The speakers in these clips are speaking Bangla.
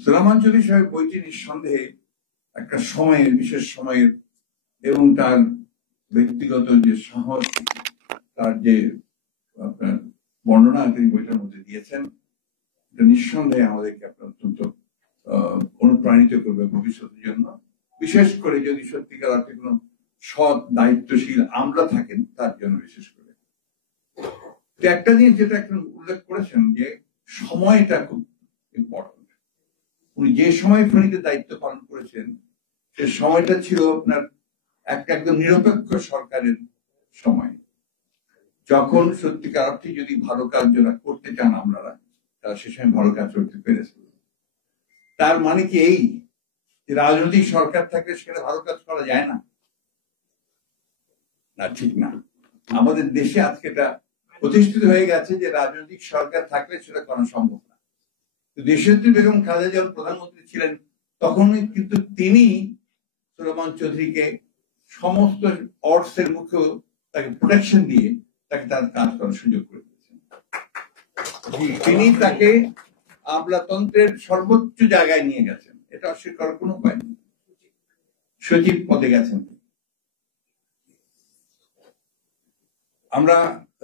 সুলাইমান চৌধুরী সাহেব বইটি নিঃসন্দেহে একটা সময়ের, বিশেষ সময়ের এবং তার ব্যক্তিগত যে সাহস, তার যে আপনার বর্ণনা তিনি বইটার মধ্যে দিয়েছেন, এটা নিঃসন্দেহে আমাদেরকে অত্যন্ত অনুপ্রাণিত করবে ভবিষ্যতের জন্য। বিশেষ করে যদি সত্যিকার অর্থে কোনো সৎ দায়িত্বশীল আমলা থাকেন তার জন্য বিশেষ করে। একটা জিনিস যেটা এখন উল্লেখ করেছেন যে সময়টা খুব ইম্পর্টেন্ট। উনি যে সময় ফেনীতে দায়িত্ব পালন করেছেন সে সময়টা ছিল আপনার একদম নিরপেক্ষ সরকারের সময়, যখন সত্যিকার অর্থে যদি ভালো কাজ যারা করতে চান আপনারা, তারা সে সময় ভালো কাজ করতে পেরেছেন। তার মানে কি এই যে রাজনৈতিক সরকার থাকলে সেটা ভালো কাজ করা যায় না? না, ঠিক না। আমাদের দেশে আজকে এটা প্রতিষ্ঠিত হয়ে গেছে যে রাজনৈতিক সরকার থাকলে সেটা করা সম্ভব না। দেশনেত্রী বেগম খালেদা যখন প্রধানমন্ত্রী ছিলেন তখনই কিন্তু তিনি সুলাইমান চৌধুরীকে সমস্ত অর্থের মুখেও তাকে প্রোটেকশন দিয়ে তাকে তার কাজ করার সুযোগ করে দিয়েছেন। তিনি তাকে আমলাতন্ত্রের সর্বোচ্চ জায়গায় নিয়ে গেছেন, এটা অস্বীকার করার কোনো উপায় নেই। সচিব পদে গেছেন। আমরা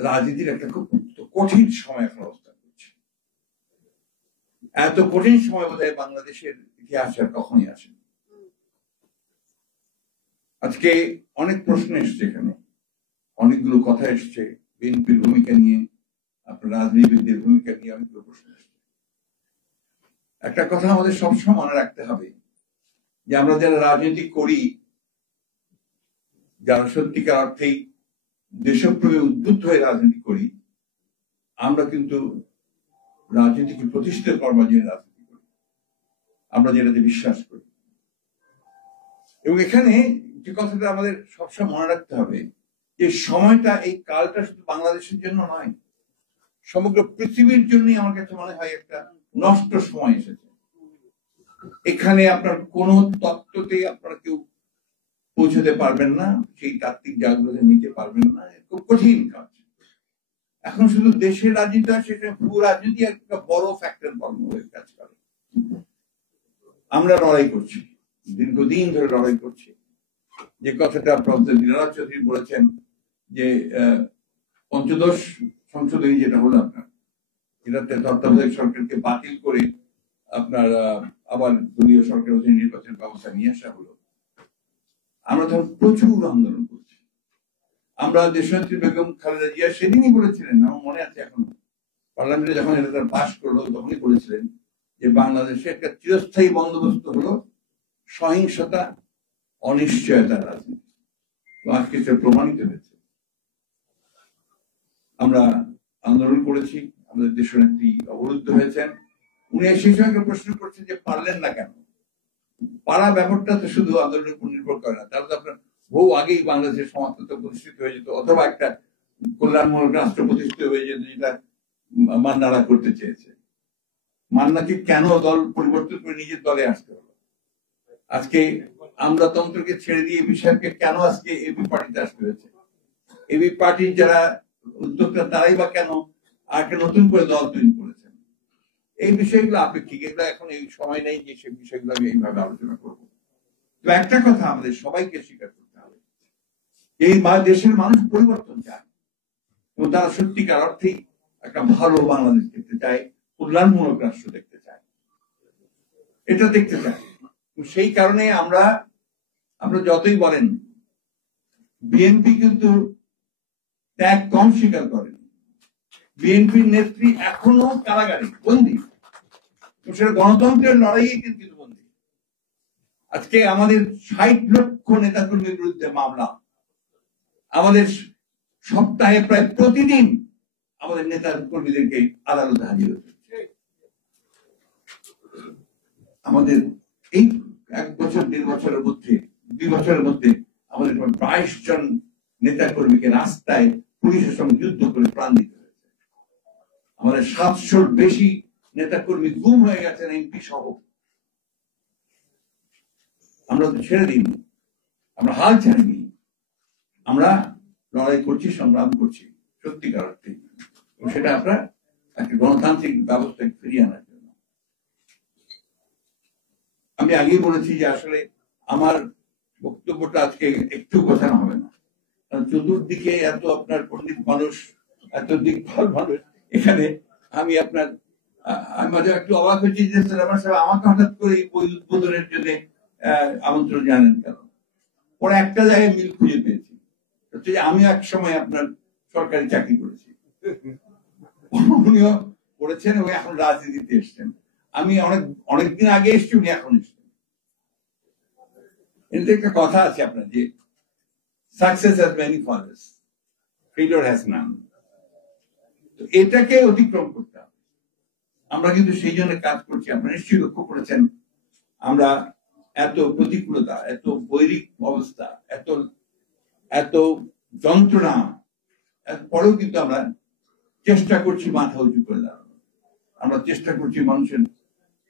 রাজনীতির একটা খুব কঠিন সময় এখন অবস্থান করছি। এত কঠিন সময় বোধহয় বাংলাদেশের ইতিহাসে আর কখনই আসেনি। আজকে অনেক প্রশ্ন এসছে, এখানে অনেকগুলো কথা এসছে বিএনপির ভূমিকা নিয়ে, আপনার রাজনীতিবিদদের ভূমিকা নিয়ে অনেকগুলো প্রশ্ন এসছে। একটা কথা আমাদের সবসময় মনে রাখতে হবে যে আমরা যারা রাজনীতি করি, যারা সত্যিকার অর্থেই দেশপ্রেমে উদ্বুদ্ধ হয়ে রাজনীতি করি, আমরা কিন্তু রাজনীতিকে প্রতিষ্ঠিত করবার জন্য রাজনীতি করি, আমরা যেটাতে বিশ্বাস করি। এবং এখানে যে কথাটা আমাদের সবসময় মনে রাখতে হবে যে সময়টা, এই কালটা শুধু বাংলাদেশের জন্য নয়, সমগ্র পৃথিবীর জন্যই আমার কাছে মনে হয় একটা নষ্ট সময় এসেছে। এখানে আপনার কোন তত্ত্বতে আপনারা কেউ পৌঁছতে পারবেন না, সেই তাত্ত্বিক জায়গাগুলোতে নিতে পারবেন না, খুব কঠিন কাজ। এখন শুধু দেশের রাজনীতি হয়, সেটা ভূ রাজনীতি একটা বড় ফ্যাক্টর হয়ে কাজ করে। আমরা লড়াই করছি, দীর্ঘদিন ধরে লড়াই করছি। যে কথাটা প্রফেসর দিনারাজ চৌধুরী বলেছেন যে পঞ্চদশ সংশোধনী যেটা হলো আপনার, এটাতে তত্ত্বাবধায়ক সরকারকে বাতিল করে আপনার আবার দলীয় সরকার অধীনে নির্বাচন ব্যবস্থা নিয়ে আসা হলো। আমরা তখন প্রচুর আন্দোলন করছি। আমরা দেশনেত্রী বেগম খালেদা জিয়া সেদিনই বলেছিলেন, আমার মনে আছে এখন, পার্লামেন্টে যখন এটা পাশ করলো তখনই বলেছিলেন যে বাংলাদেশে একটা চিরস্থায়ী বন্দোবস্ত হলো সহিংসতা, অনিশ্চয়তার রাজনীতি। আজকে সেটা প্রমাণিত হয়েছে। আমরা আন্দোলন করেছি, আমাদের দেশনেত্রী অবরুদ্ধ হয়েছেন। উনি সেই সময় প্রশ্ন করছেন যে পারলেন না কেন? পারা ব্যাপারটা তো শুধু আন্দোলনের উপর নির্ভর করে না, তাহলে তো আপনার বহু আগেই বাংলাদেশের সমাজতন্ত্র প্রতিষ্ঠিত হয়ে যেত, অথবা একটা কল্যাণমূলক রাষ্ট্র প্রতিষ্ঠিত হয়ে যেত, যেটা মান্নারা করতে চেয়েছে। মান্নাকে কেন দল পরিবর্তন করে নিজের দলে আসতে হলো? আজকে আমলাতন্ত্রকে ছেড়ে দিয়ে বিষয়কে কেন আজকে এবি পার্টিতে আসতে হয়েছে? এবি পার্টির যারা উদ্যোক্তা তারাই বা কেন আর একটা নতুন করে দল তৈরি করেছেন? এই বিষয়গুলো আপেক্ষিক, এগুলো এখন এই সময় নেই যে সেই বিষয়গুলো আমি এইভাবে আলোচনা করবো। তো একটা কথা আমাদের সবাইকে স্বীকার করতে হবে, এই দেশের মানুষ পরিবর্তন চায় এবং তারা সত্যিকার অর্থেই একটা ভালো বাংলাদেশ দেখতে চায়, কল্যাণমূলক রাষ্ট্র দেখতে চায়, এটা দেখতে চায়। সেই কারণে আমরা যতই বলেন, বিএনপি কিন্তু ত্যাগ কম স্বীকার করেন। বিএনপির নেত্রী এখনো কারাগারে বন্দী, সেটা গণতন্ত্রের লড়াইয়ে কিন্তু বন্দী। আজকে আমাদের ৬০ লক্ষ নেতাকর্মীর বিরুদ্ধে মামলা, আমাদের সপ্তাহে প্রায় প্রতিদিন আমাদের নেতা কর্মীদেরকে আদালতে হাজির হতে হচ্ছে। আমাদের এই ১ বছর ১.৫ বছরের মধ্যে, ২ বছরের মধ্যে আমাদের ২২ জন নেতা কর্মীকে রাস্তায় পুলিশের সঙ্গে যুদ্ধ করে প্রাণ দিতে হয়েছে। আমাদের ৭০০-র বেশি নেতা কর্মী গুম হয়ে গেছেন, এমপি সহ। আমরা তো ছেড়ে দিইনি, আমরা হাল ছাড়িনি, আমরা লড়াই করছি, সংগ্রাম করছি সত্যিকার অর্থে। সেটা আমরা একটা গণতান্ত্রিক ব্যবস্থাকে ফিরিয়ে আনার জন্য। আমি আগেই বলেছি যে আসলে আমার বক্তব্যটা আজকে একটু গোছানো হবে না, কারণ চতুর্দিকে এত আপনার পণ্ডিত মানুষ, এত দিকপাল মানুষ এখানে। আমি আপনার আমি মাঝে একটু অবাক হয়েছি যে আমার সাহেব আমাকে হঠাৎ করে বই উদ্বোধনের জন্য আমন্ত্রণ জানেন কেন। পরে একটা জায়গায় মিল খুঁজে পেয়েছি, হচ্ছে যে আমি এক সময় আপনার সরকারি চাকরি করেছি, উনিও করেছেন এবং এখন রাজনীতিতে এসছেন। আমি অনেকদিন আগে এসছি, উনি এখন এসছেন। এতে একটা কথা আছে আপনার যে success has many fathers, failure has none. তো এটাকে অতিক্রম করতে হবে। আমরা কিন্তু সেই জন্য কাজ করছি। আপনারা নিশ্চয়ই লক্ষ্য করেছেন আমরা এত প্রতিকূলতা, এত বৈরিক অবস্থা, এত এত যন্ত্রণা পরেও কিন্তু আমরা চেষ্টা করছি মাথা উঁচু করে দাঁড়ানো। আমরা চেষ্টা করছি মানুষের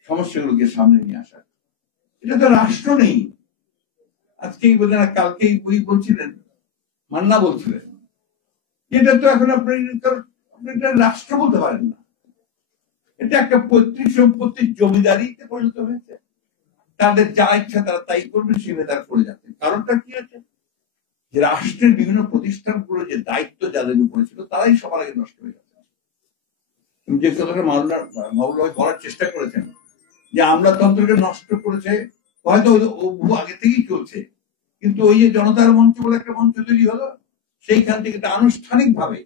সমস্যাগুলোকে সামনে নিয়ে আসার। এটা তো রাষ্ট্র নেই। আজকেই বোধ হয় কালকেই বই বলছিলেন, মান্না বলছিলেন, এটা তো এখন আপনি রাষ্ট্র বলতে পারেন না। এটা একটা পৈতৃক সম্পত্তির জমিদারিতে পরিণত হয়েছে। তাদের যা ইচ্ছা তারা তাই করবেন, সেভাবে তারা করে যাচ্ছেন। কারণটা কি আছে? যে রাষ্ট্রের বিভিন্ন প্রতিষ্ঠানগুলো যে দায়িত্ব যাদের উপরে ছিল তারাই সবার আগে নষ্ট হয়ে গেছে। যে কথাটা মাওলানা করার চেষ্টা করেছেন যে আমলাতন্ত্রকে নষ্ট করেছে, হয়তো বহু আগে থেকেই চলছে, কিন্তু ওই যে জনতার মঞ্চ বলে একটা মঞ্চ তৈরি হলো, সেইখান থেকে আনুষ্ঠানিক ভাবে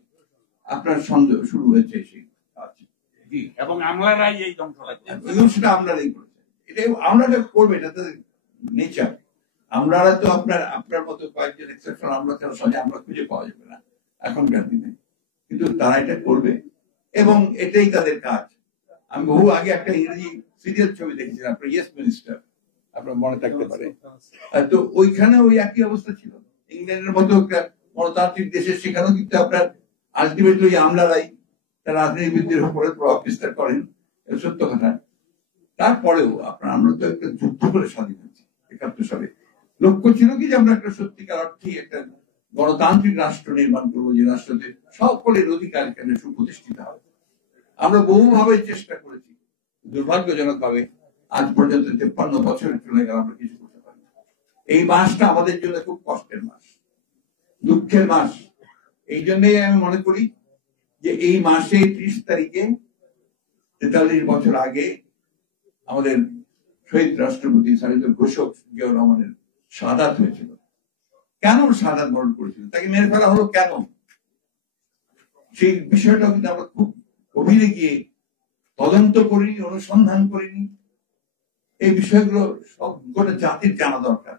আপনার সন্দেহ শুরু হয়েছে সেই কাজ। এবং আমলারাই এই ধ্বংসটা সেটা আমলারাই করেছে। এটাই আমলারা করবে, এটা তাদের নেচার। আমলারা তো আপনার মতো কয়েকজন এক্সেপশন আমরা কেন সহজে আমরা খুঁজে পাওয়া যাবে না এখনকার দিনে, কিন্তু তারা এটা করবে এবং এটাই তাদের কাজ। আমি বহু আগে একটা ইংরেজি সিরিয়াল ছবি দেখেছিলাম, আপনার ইয়েস মিনিস্টার, আপনার মনে থাকতে পারে। তো ওইখানে ওই একই অবস্থা ছিল। ইংল্যান্ডের মতো একটা গণতান্ত্রিক দেশে সেখানেও কিন্তু আপনার আলটিমেটলি ওই আমলারাই তারা রাজনীতিবিদদের উপরে প্রভাব বিস্তার করেন, সত্য কথা। তারপরেও আপনার আমরা তো একটা যুদ্ধ করে স্বাধীন হয়েছি ৭১ সালে। লক্ষ্য ছিল কি যে আমরা একটা সত্যিকার অর্থে একটা গণতান্ত্রিক রাষ্ট্র নির্মাণ করবো, যে রাষ্ট্রতে সকলের অধিকার এখানে সুপ্রতিষ্ঠিত হবে। আমরা বহুভাবে চেষ্টা করেছি, দুর্ভাগ্যজনক ভাবে আজ পর্যন্ত ৫৩ বছর চলে গেল, আমরা কিছু করতে পারি। এই মাসটা আমাদের জন্য খুব কষ্টের মাস, দুঃখের মাস। এই জন্যই আমি মনে করি যে এই মাসে ৩০ তারিখে ৪৩ বছর আগে আমাদের শহীদ রাষ্ট্রপতি স্বাধীনতা ঘোষক জিয়াউর রহমানের শাহাদাত হয়েছিল। কেন শাহাদাত বরণ করেছিল, তাকে মেরে ফেলা হলো কেন, সেই বিষয়টা কিন্তু আমরা খুব গভীরে গিয়ে তদন্ত করিনি, অনুসন্ধান করিনি। এই বিষয়গুলো সব গোটা জাতির জানা দরকার।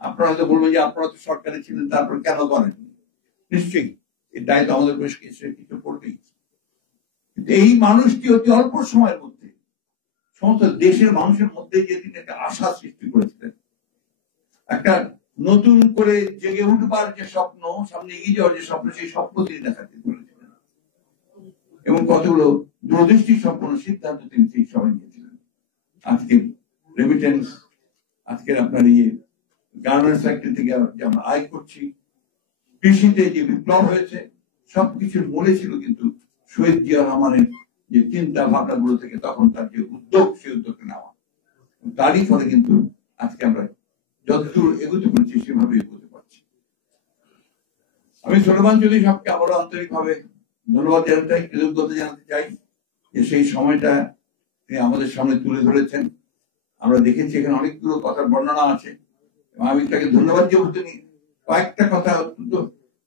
আপনারা হয়তো বলবেন যে আপনারা তো সরকারে ছিলেন, তারপর কেন করেননি? নিশ্চয়ই এই দায়িত্ব আমাদের কিছু করবেই। কিন্তু এই মানুষটি অতি অল্প সময়ের মধ্যে সমস্ত দেশের মানুষের মধ্যে যে তিনি একটা আশা সৃষ্টি করেছিলেন, একটা নতুন করে জেগে উঠবার যে স্বপ্ন, সামনে এগিয়ে যাওয়ার যে স্বপ্ন, সেই স্বপ্ন তিনি দেখাতে বলেছিলেন এবং কতগুলো দূরদৃষ্টি সম্পন্ন সিদ্ধান্ত তিনি সেই সময় নিয়েছিলেন। আজকে রেমিটেন্স, আজকের আপনার গার্মেন্টস ফ্যাক্টরি থেকে যে আমরা আয় করছি, কৃষিতে যে বিপ্লব হয়েছে, সবকিছুর মূলে ছিল কিন্তু শহীদ জিয়া রহমানের যে চিন্তা ভাবনা গুলো থেকে তখন তার যে উদ্যোগ, সেই উদ্যোগটা নেওয়া, তারই ফলে কিন্তু আজকে আমরা যতদূর এগোতে পারছি সেভাবে এগোতে পারছি। আমি সলমান চৌধুরী সাহেবকে আবারও আন্তরিক ভাবে ধন্যবাদ জানাতে চাই, কৃতজ্ঞতা জানাতে চাই যে সেই সময়টা তিনি আমাদের সামনে তুলে ধরেছেন। আমরা দেখেছি এখানে অনেকগুলো কথার বর্ণনা আছে, আমি তাকে ধন্যবাদ দেব। তিনি কয়েকটা কথা অত্যন্ত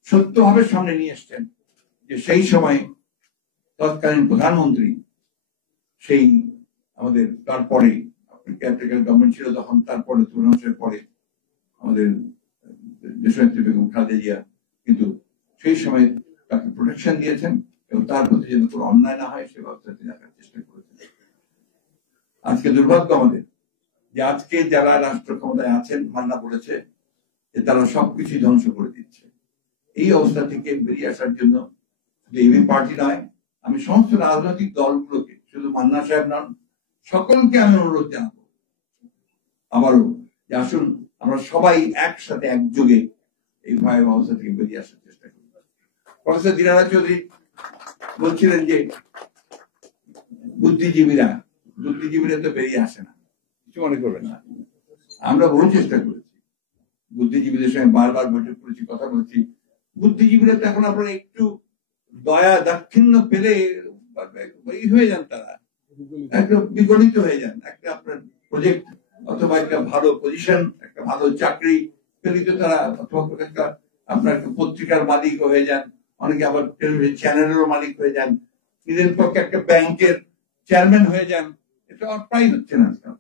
সত্যভাবে সামনে নিয়ে এসছেন, যে সেই সময় তৎকালীন প্রধানমন্ত্রী, সেই আমাদের তারপরে কেয়ারটেকার গভর্নমেন্ট ছিল তখন, তারপরে তুলনার পরে আমাদের দেশনেত্রী বেগম খালেদা জিয়া কিন্তু সেই সময় তাকে প্রোটেকশন দিয়েছেন এবং তার প্রতি যেন কোনো অন্যায় না হয় সে ব্যবস্থা তিনি রাখার চেষ্টা করেছেন। আজকে দুর্ভাগ্য আমাদের যে আজকে যারা রাষ্ট্র ক্ষমতায় আছেন, মান্না বলেছে যে তারা সবকিছু ধ্বংস করে দিচ্ছে। এই অবস্থা থেকে বেরিয়ে আসার জন্য শুধু এবি পার্টি নয়, আমি সমস্ত রাজনৈতিক দলগুলোকে, শুধু মান্না সাহেব নন, সকলকে আমি অনুরোধ জানাবো আবারও যে আসুন আমরা সবাই একসাথে একযোগে এই ভয়াবহ অবস্থা থেকে বেরিয়ে আসার চেষ্টা করি। প্রফেসর দিনানাথ চৌধুরী বলছিলেন যে বুদ্ধিজীবীরা তো বেরিয়ে আসে না, কিছু মনে করবেন না। আমরা বহু চেষ্টা করেছি, বুদ্ধিজীবীদের সঙ্গে বারবার বৈঠক করেছি, কথা বলেছি। বুদ্ধিজীবীরা তো এখন আপনারা একটু দয়া দাক্ষিণ্য পেলে হয়ে যান, তারা একটা বিগলিত হয়ে যান। একটা আপনার প্রজেক্ট অথবা একটা ভালো পজিশন, একটা ভালো চাকরি পেলে তো তারা, অথবা একটা আপনার পত্রিকার মালিক হয়ে যান, অনেকে আবার টেলিভিশন চ্যানেলেরও মালিক হয়ে যান, নিজের পক্ষে একটা ব্যাংকের চেয়ারম্যান হয়ে যান। এটা প্রায় হচ্ছে না আজকাল।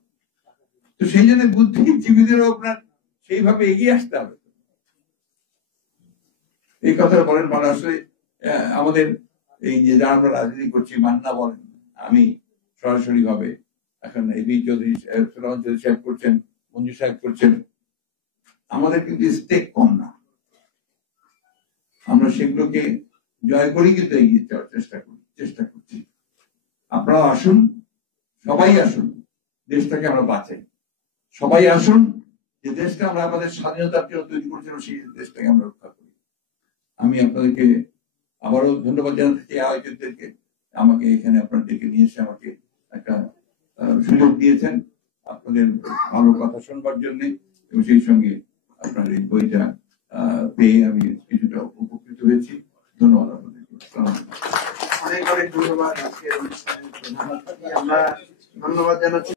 তো সেই জন্য বুদ্ধিজীবীদেরও আপনার সেইভাবে এগিয়ে আসতে হবে। এই কথা বলেন মানে আসলে আমাদের এই যে যারা আমরা রাজনীতি করছি, মান্না বলেন, আমি সরাসরি ভাবে এখন এবি চৌধুরী সাহেব করছেন, মঞ্জু সাহেব করছেন, আমাদের কিন্তু স্টেক কম না। আমরা সেগুলোকে জয় করি, কিন্তু এগিয়ে যাওয়ার চেষ্টা করছি। আপনারাও আসুন, সবাই আসুন, দেশটাকে আমরা বাঁচাই। সবাই আসুন, যে দেশটা আমরা আমাদের স্বাধীনতার জন্য তৈরি করেছিলাম, সেই দেশটাকে আমরা রক্ষা করি। আমি আপনাদেরকে আবারও ধন্যবাদ জানাতে চাই আয়োজকদেরকে, আমাকে এখানে আপনার ডেকে নিয়ে এসে আমাকে একটা সুযোগ দিয়েছেন আপনাদের ভালো কথা শুনবার জন্য, এবং সেই সঙ্গে আপনার এই বইটা পেয়ে আমি কিছুটা উপকৃত হয়েছি। ধন্যবাদ আপনাদেরকে। অনেক অনেক ধন্যবাদ। আজকের অনুষ্ঠানে আমরা ধন্যবাদ জানাচ্ছি।